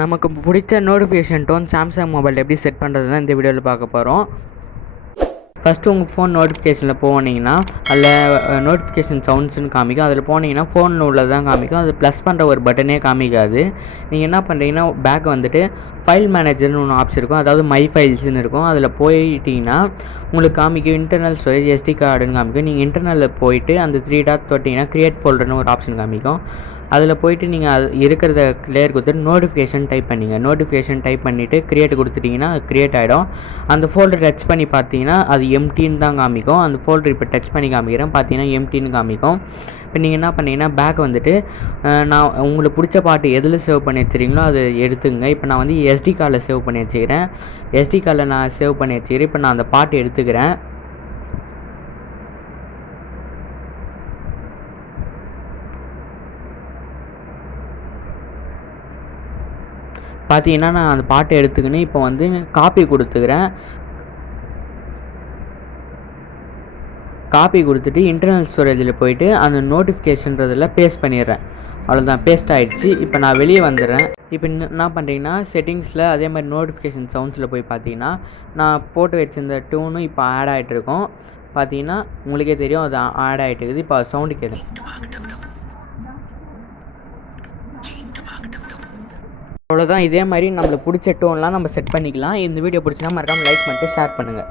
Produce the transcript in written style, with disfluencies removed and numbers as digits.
நமக்கு பிடிச்ச notification tone Samsung mobile எப்படி செட் பண்ணுறது தான் இந்த வீடியோவில் பார்க்க போகிறோம். ஃபஸ்ட்டு உங்கள் ஃபோன் நோட்டிஃபிகேஷனில் போனீங்கன்னா அதில் நோட்டிஃபிகேஷன் சவுண்ட்ஸ்னு காமிக்கும். அதில் போனீங்கன்னா ஃபோனில் உள்ளது தான் காமிக்கும். அது ப்ளஸ் பண்ணுற ஒரு பட்டனே காமிக்காது. நீங்கள் என்ன பண்ணுறீங்கன்னா பேக் வந்துட்டு ஃபைல் மேனேஜர்னு ஒன்று ஆப்ஷன் இருக்கும், அதாவது மை ஃபைல்ஸ்னு இருக்கும். அதில் போயிட்டீங்கன்னா உங்களுக்கு காமிக்கும் இன்டர்னல் ஸ்டோரேஜ் எஸ்டி கார்டுன்னு காமிக்கும். நீங்கள் இன்டர்னலில் போயிட்டு அந்த 3 டாட் தொட்டிங்கன்னா க்ரியேட் ஃபோல்டர்னு ஒரு ஆப்ஷன் காமிக்கும். அதில் போய்ட்டு நீங்கள் அது இருக்கிறத கிளியர் கொடுத்துட்டு நோட்டிஃபிகேஷன் டைப் பண்ணிங்க. நோட்டிஃபிகேஷன் டைப் பண்ணிவிட்டு க்ரியேட் கொடுத்துட்டிங்கன்னா அது க்ரியேட் ஆகிடும். அந்த ஃபோல்டர் டச் பண்ணி பார்த்தீங்கன்னா அது எம்டின்னு தான் காமிக்கும். அந்த ஃபோல்டர் இப்போ டச் பண்ணி காமிக்கிறேன், பார்த்தீங்கன்னா எம்டின்னு காமிக்கும். இப்போ நீங்கள் என்ன பண்ணீங்கன்னா பேக் வந்துட்டு நான் உங்களுக்கு பிடிச்ச பாட்டு எதில் சேவ் பண்ணி வச்சுருக்கீங்களோ அதை எடுத்துங்க. இப்போ நான் வந்து எஸ்டி கார்டில் சேவ் பண்ணி வச்சுக்கிறேன். எஸ்டி கார்டில் நான் சேவ் பண்ணி வச்சுக்கிறேன். இப்போ நான் அந்த பாட்டு எடுத்துக்கிறேன். பார்த்தீங்கன்னா நான் அந்த பாட்டை எடுத்துக்கின்னு இப்போ வந்து காப்பி கொடுத்துக்கிறேன். காப்பி கொடுத்துட்டு இன்டர்னல் ஸ்டோரேஜில் போயிட்டு அந்த நோட்டிஃபிகேஷன்றதில் பேஸ்ட் பண்ணிடுறேன். அவ்வளோதான், பேஸ்ட் ஆகிடுச்சு. இப்போ நான் வெளியே வந்துடுறேன். இப்போ என்ன பண்ணுறீங்கன்னா செட்டிங்ஸில் அதே மாதிரி நோட்டிஃபிகேஷன் சவுண்ட்ஸில் போய் பார்த்தீங்கன்னா நான் போட்டு வச்சிருந்த டியூனும் இப்போ ஆட் ஆகிட்டு இருக்கும். பார்த்தீங்கன்னா உங்களுக்கே தெரியும் அது ஆட் ஆகிட்டு இருக்குது. இப்போ சவுண்டு கேளு. அவ்வளோதான். இதே மாதிரி நம்மளுக்கு பிடிச்ச டோன்லாம் நம்ம செட் பண்ணிக்கலாம். இந்த வீடியோ பிடிச்சினா மறக்காமல் லைக் பண்ணிட்டு ஷேர் பண்ணுங்கள்.